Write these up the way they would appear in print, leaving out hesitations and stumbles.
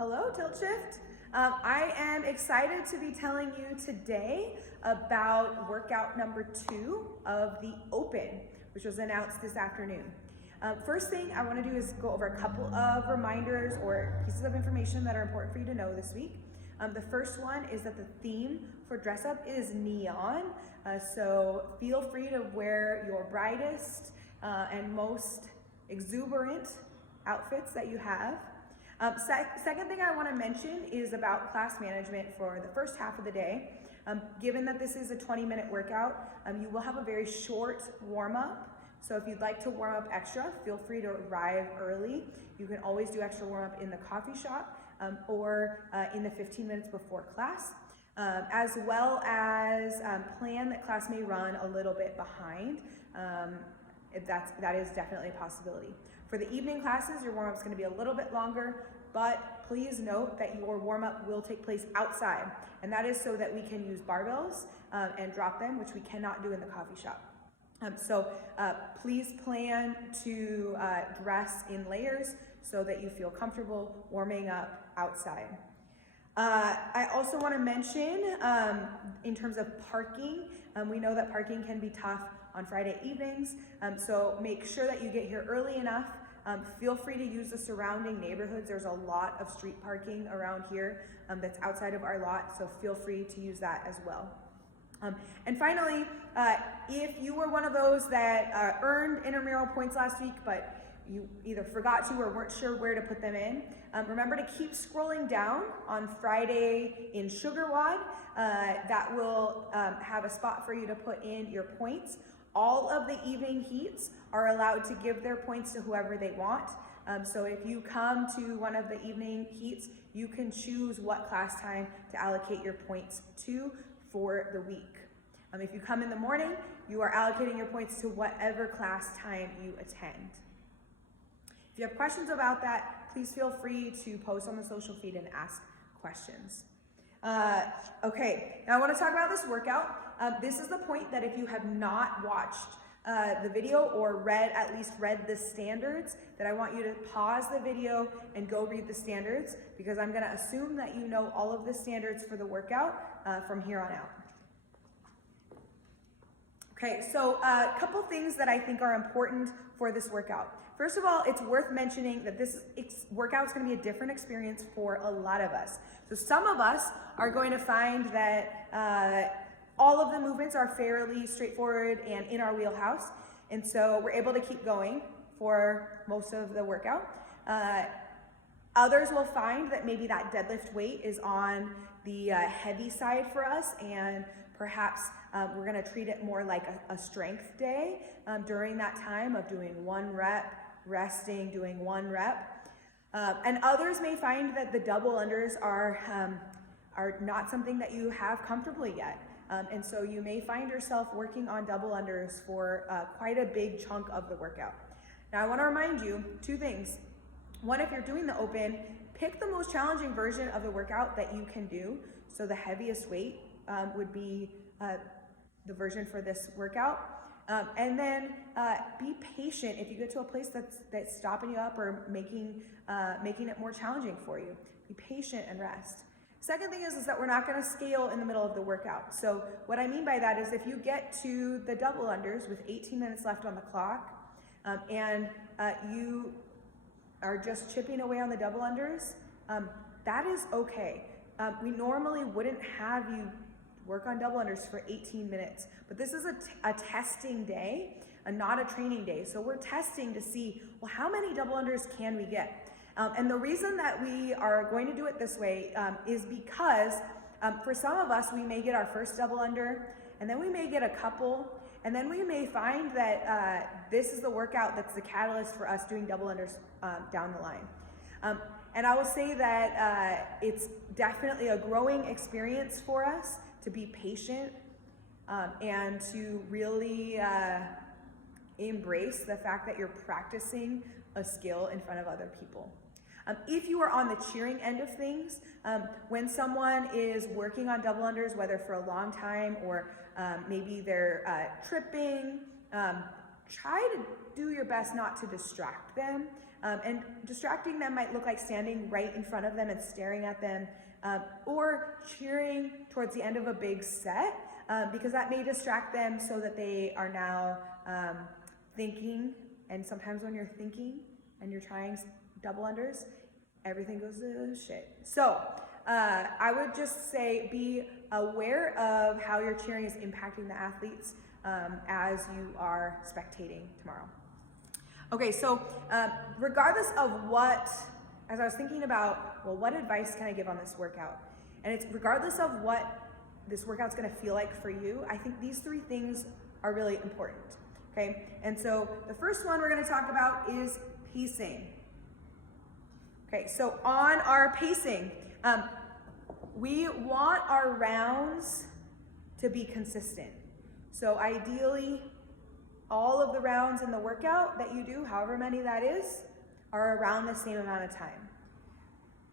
Hello, Tilt Shift. I am excited to be telling you today about workout number 2 of the Open, which was announced this afternoon. First thing I want to do is go over a couple of reminders or pieces of information that are important for you to know this week. The first one is that the theme for dress up is neon, so feel free to wear your brightest and most exuberant outfits that you have. Second thing I want to mention is about class management for the first half of the day. Given that this is a 20-minute workout, you will have a very short warm-up. So if you'd like to warm up extra, feel free to arrive early. You can always do extra warm-up in the coffee shop or in the 15 minutes before class, as well as plan that class may run a little bit behind. That is definitely a possibility. For the evening classes, your warm-up is going to be a little bit longer, but please note that your warm-up will take place outside, and that is so that we can use barbells and drop them, which we cannot do in the coffee shop. So please plan to dress in layers so that you feel comfortable warming up outside. I also want to mention in terms of parking, we know that parking can be tough on Friday evenings, so make sure that you get here early enough. Feel free to use the surrounding neighborhoods. There's a lot of street parking around here that's outside of our lot, so feel free to use that as well. And finally, if you were one of those that earned intramural points last week, but you either forgot to or weren't sure where to put them in, remember to keep scrolling down on Friday in SugarWOD. That will have a spot for you to put in your points. All of the evening heats are allowed to give their points to whoever they want. So if you come to one of the evening heats, you can choose what class time to allocate your points to for the week. If you come in the morning, you are allocating your points to whatever class time you attend. If you have questions about that, please feel free to post on the social feed and ask questions. Okay, now I want to talk about this workout. This is the point that if you have not watched the video or at least read the standards, that I want you to pause the video and go read the standards, because I'm going to assume that you know all of the standards for the workout from here on out. Okay, so a couple things that I think are important for this workout. First of all, it's worth mentioning that this workout is going to be a different experience for a lot of us. So some of us are going to find that all of the movements are fairly straightforward and in our wheelhouse, and so we're able to keep going for most of the workout. Others will find that maybe that deadlift weight is on the heavy side for us, and perhaps we're going to treat it more like a strength day during that time of doing 1 rep, resting, doing 1 rep. And others may find that the double unders are not something that you have comfortably yet. And so you may find yourself working on double unders for quite a big chunk of the workout. Now I want to remind you 2 things. One, if you're doing the Open, pick the most challenging version of the workout that you can do. So the heaviest weight would be the version for this workout. And then be patient if you get to a place that's stopping you up or making it more challenging for you. Be patient and rest. Second thing is that we're not going to scale in the middle of the workout. So what I mean by that is if you get to the double unders with 18 minutes left on the clock, and you are just chipping away on the double unders, that is okay. We normally wouldn't have you work on double unders for 18 minutes, but this is a testing day, not a training day. So we're testing to see, well, how many double unders can we get? And the reason that we are going to do it this way is because for some of us, we may get our first double under, and then we may get a couple, and then we may find that this is the workout that's the catalyst for us doing double unders down the line. And I will say that it's definitely a growing experience for us to be patient and to really embrace the fact that you're practicing a skill in front of other people. If you are on the cheering end of things, when someone is working on double unders, whether for a long time or maybe they're tripping, try to do your best not to distract them. And distracting them might look like standing right in front of them and staring at them, or cheering towards the end of a big set, because that may distract them so that they are now thinking. And sometimes when you're thinking and you're trying double unders, everything goes to shit. So I would just say be aware of how your cheering is impacting the athletes as you are spectating tomorrow. Okay, so regardless of as I was thinking about, well, what advice can I give on this workout? And it's regardless of what this workout's gonna feel like for you, I think these 3 things are really important, okay? And so the first one we're gonna talk about is pacing. Okay, so on our pacing, we want our rounds to be consistent. So ideally, all of the rounds in the workout that you do, however many that is, are around the same amount of time.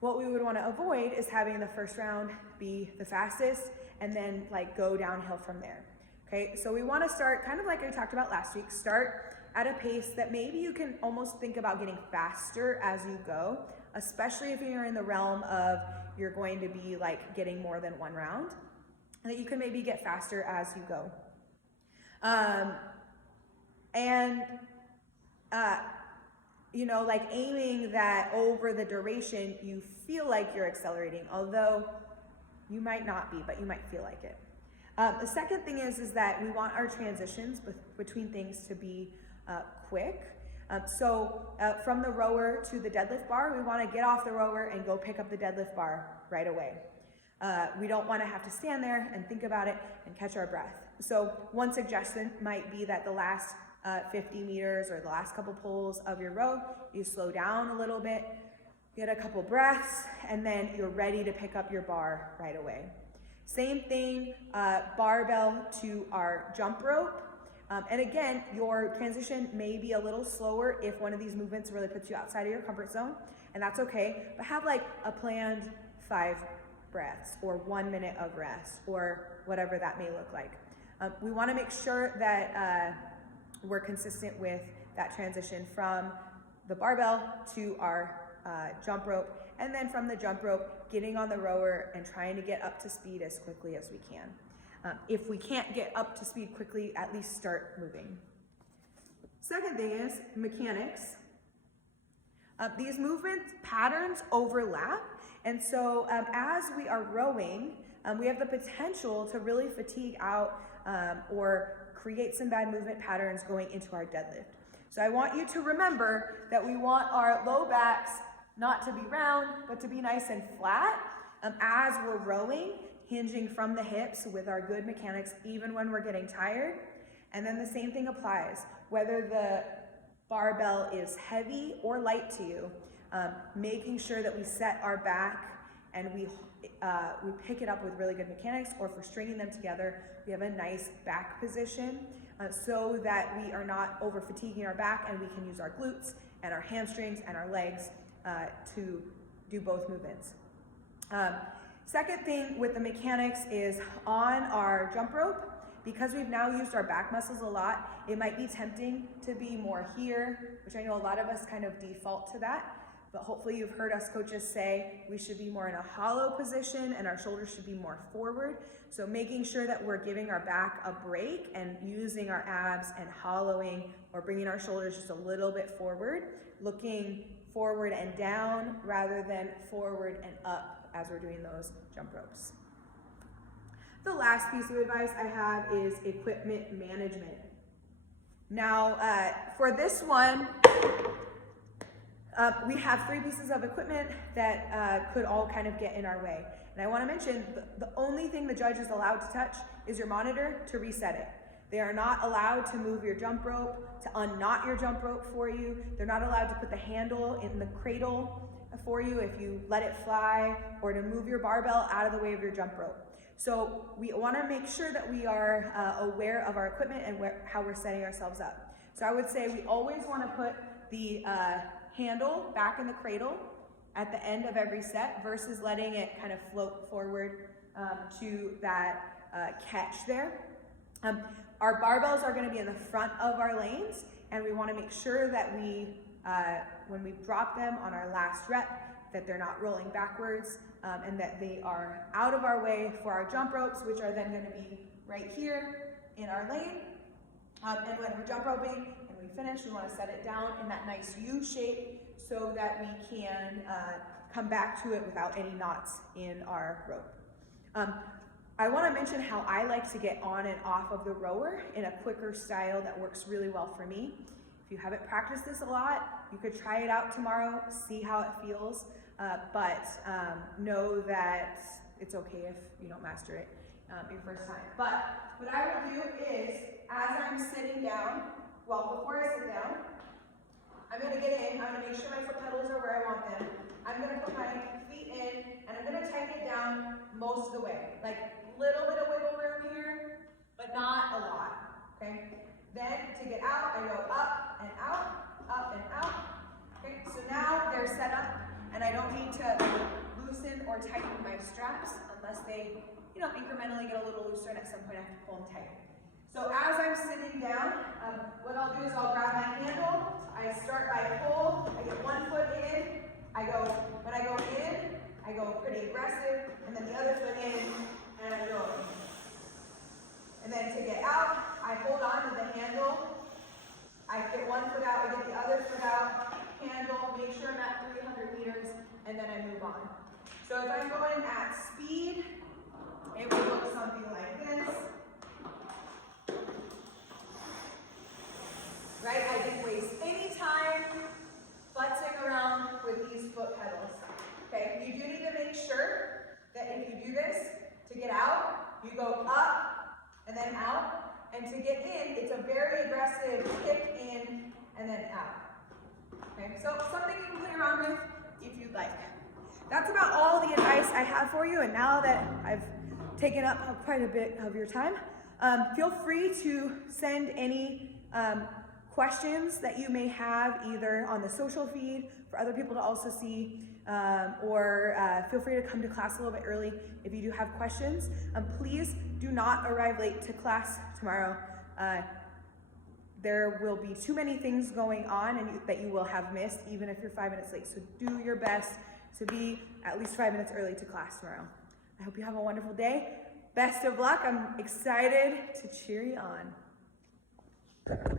What we would want to avoid is having the first round be the fastest and then like go downhill from there. Okay, so we want to start kind of like I talked about last week, start at a pace that maybe you can almost think about getting faster as you go, especially if you're in the realm of you're going to be like getting more than 1 round, and that you can maybe get faster as you go. You know, like aiming that over the duration, you feel like you're accelerating, although you might not be, but you might feel like it. The second thing is that we want our transitions between things to be quick. So from the rower to the deadlift bar, we want to get off the rower and go pick up the deadlift bar right away. We don't want to have to stand there and think about it and catch our breath. So one suggestion might be that the last 50 meters or the last couple pulls of your row, you slow down a little bit, get a couple breaths, and then you're ready to pick up your bar right away. Same thing, barbell to our jump rope. And again, your transition may be a little slower if one of these movements really puts you outside of your comfort zone, and that's okay, but have like a planned 5 breaths or 1 minute of rest or whatever that may look like. We want to make sure that we're consistent with that transition from the barbell to our jump rope, and then from the jump rope, getting on the rower and trying to get up to speed as quickly as we can. If we can't get up to speed quickly, at least start moving. Second thing is mechanics. These movement patterns overlap, and so as we are rowing, we have the potential to really fatigue out or create some bad movement patterns going into our deadlift. So I want you to remember that we want our low backs not to be round, but to be nice and flat as we're rowing, hinging from the hips with our good mechanics, even when we're getting tired. And then the same thing applies, whether the barbell is heavy or light to you, making sure that we set our back and we pick it up with really good mechanics, or if we're stringing them together, we have a nice back position so that we are not over fatiguing our back, and we can use our glutes and our hamstrings and our legs to do both movements. Second thing with the mechanics is on our jump rope, because we've now used our back muscles a lot, it might be tempting to be more here, which I know a lot of us kind of default to that, but hopefully you've heard us coaches say we should be more in a hollow position and our shoulders should be more forward. So making sure that we're giving our back a break and using our abs and hollowing or bringing our shoulders just a little bit forward, looking forward and down rather than forward and up as we're doing those jump ropes. The last piece of advice I have is equipment management. Now, for this one, we have 3 pieces of equipment that could all kind of get in our way. And I want to mention, the only thing the judge is allowed to touch is your monitor to reset it. They are not allowed to move your jump rope, to unknot your jump rope for you. They're not allowed to put the handle in the cradle for you if you let it fly, or to move your barbell out of the way of your jump rope. So we want to make sure that we are aware of our equipment and how we're setting ourselves up. So I would say we always want to put the handle back in the cradle at the end of every set versus letting it kind of float forward to that catch there. Our barbells are gonna be in the front of our lanes, and we wanna make sure that when we drop them on our last rep, that they're not rolling backwards, and that they are out of our way for our jump ropes, which are then gonna be right here in our lane. And when we're jump roping and we finish, we wanna set it down in that nice U shape so that we can come back to it without any knots in our rope. I wanna mention how I like to get on and off of the rower in a quicker style that works really well for me. If you haven't practiced this a lot, you could try it out tomorrow, see how it feels, but know that it's okay if you don't master it your first time. But what I will do is, as I'm sitting down, well, before I sit down, I'm gonna get in, I'm gonna make sure my foot pedals are where I want them. I'm gonna put my feet in, and I'm gonna tighten it down most of the way. Like, little bit of wiggle room here, but not a lot, okay? Then, to get out, I go up and out, up and out. Okay, so now they're set up, and I don't need to loosen or tighten my straps unless they, incrementally get a little looser, and at some point I have to pull them tight. So as I'm sitting down, what I'll do is I'll grab my handle, I start by pull, I get one foot in, when I go in, I go pretty aggressive, and then the other foot in, and I go. And then to get out, I hold on to the handle, I get one foot out, I get the other foot out, handle, make sure I'm at 300 meters, and then I move on. So if I'm going at speed, it will look something like this. Right? I didn't waste any time futzing around with these foot pedals. Okay, you do need to make sure that if you do this, to get out, you go up and then out. And to get in, it's a very aggressive kick in and then out. Okay, so something you can play around with if you'd like. That's about all the advice I have for you. And now that I've taken up quite a bit of your time, feel free to send any questions that you may have either on the social feed for other people to also see, or feel free to come to class a little bit early if you do have questions. Please do not arrive late to class tomorrow. There will be too many things going on and that you will have missed even if you're 5 minutes late. So do your best to be at least 5 minutes early to class tomorrow. I hope you have a wonderful day. Best of luck. I'm excited to cheer you on.